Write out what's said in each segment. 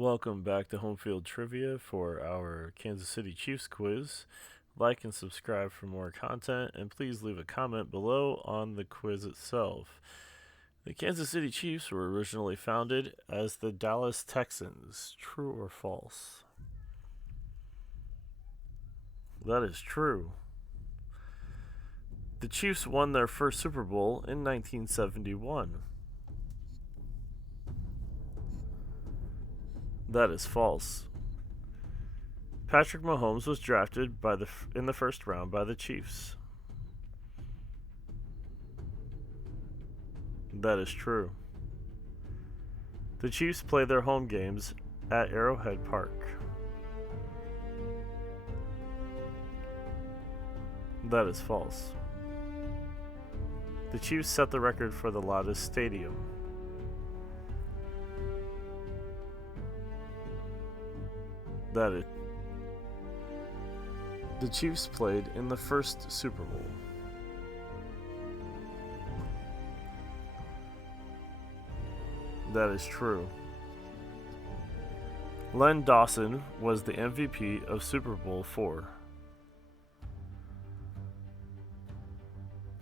Welcome back to Home Field Trivia for our Kansas City Chiefs quiz. Like and subscribe for more content, and please leave a comment below on the quiz itself. The Kansas City Chiefs were originally founded as the Dallas Texans. True or false? That is true. The Chiefs won their first Super Bowl in 1971. That is false. Patrick Mahomes was drafted in the first round by the Chiefs. That is true. The Chiefs play their home games at Arrowhead Park. That is false. The Chiefs set the record for the loudest stadium. That is. The Chiefs played in the first Super Bowl. That is true. Len Dawson was the MVP of Super Bowl IV.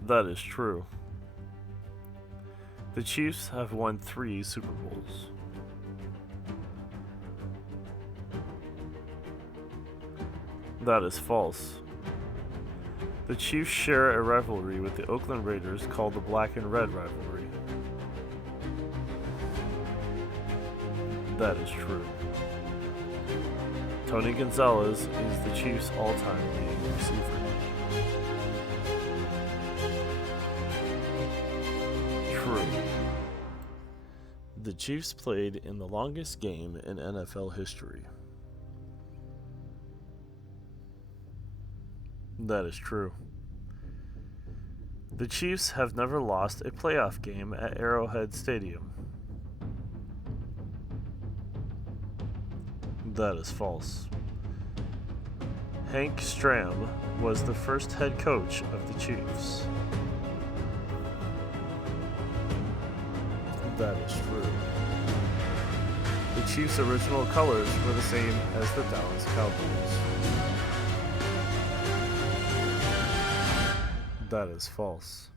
That is true. The Chiefs have won 3 Super Bowls. That is false. The Chiefs share a rivalry with the Oakland Raiders called the Black and Red rivalry. That is true. Tony Gonzalez is the Chiefs' all-time leading receiver. True. The Chiefs played in the longest game in NFL history. That is true. The Chiefs have never lost a playoff game at Arrowhead Stadium. That is false. Hank Stram was the first head coach of the Chiefs. That is true. The Chiefs' original colors were the same as the Dallas Cowboys. That is false.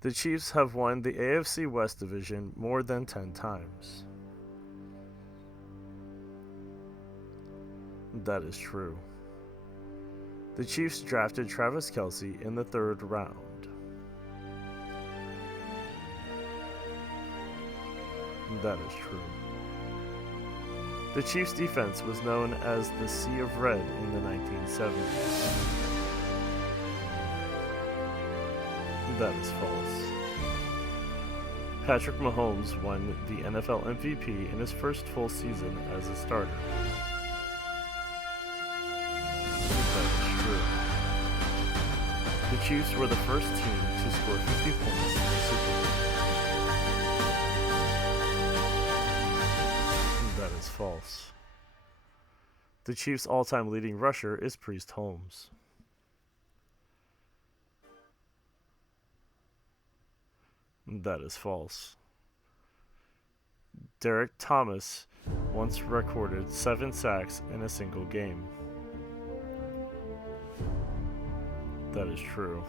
The Chiefs have won the AFC West Division more than 10 times. That is true. The Chiefs drafted Travis Kelce in the 3rd round. That is true. The Chiefs' defense was known as the Sea of Red in the 1970s. That is false. Patrick Mahomes won the NFL MVP in his first full season as a starter. That is true. The Chiefs were the first team to score 50 points in the Super Bowl. That is false. The Chiefs' all-time leading rusher is Priest Holmes. That is false. Derek Thomas once recorded 7 sacks in a single game. That is true.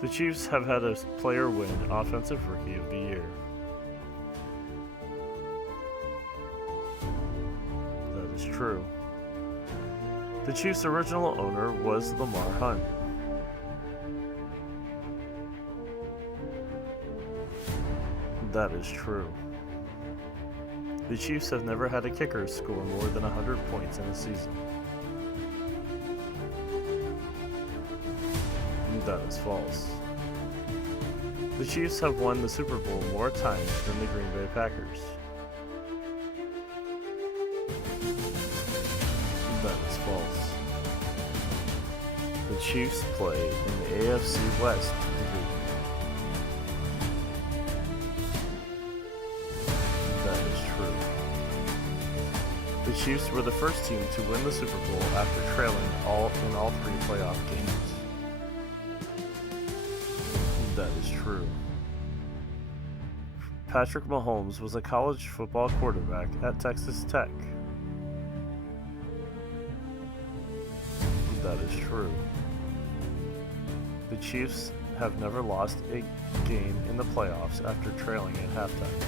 The Chiefs have had a player win Offensive Rookie of the Year. That is true. The Chiefs' original owner was Lamar Hunt. That is true. The Chiefs have never had a kicker score more than 100 points in a season. That is false. The Chiefs have won the Super Bowl more times than the Green Bay Packers. That is false. The Chiefs play in the AFC West division. The Chiefs were the first team to win the Super Bowl after trailing in all 3 playoff games. That is true. Patrick Mahomes was a college football quarterback at Texas Tech. That is true. The Chiefs have never lost a game in the playoffs after trailing at halftime.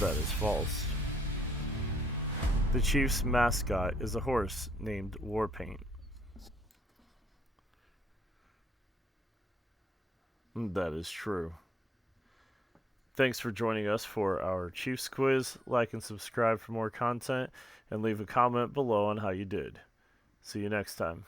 That is false. The Chiefs' mascot is a horse named Warpaint. That is true. Thanks for joining us for our Chiefs quiz. Like and subscribe for more content, and leave a comment below on how you did. See you next time.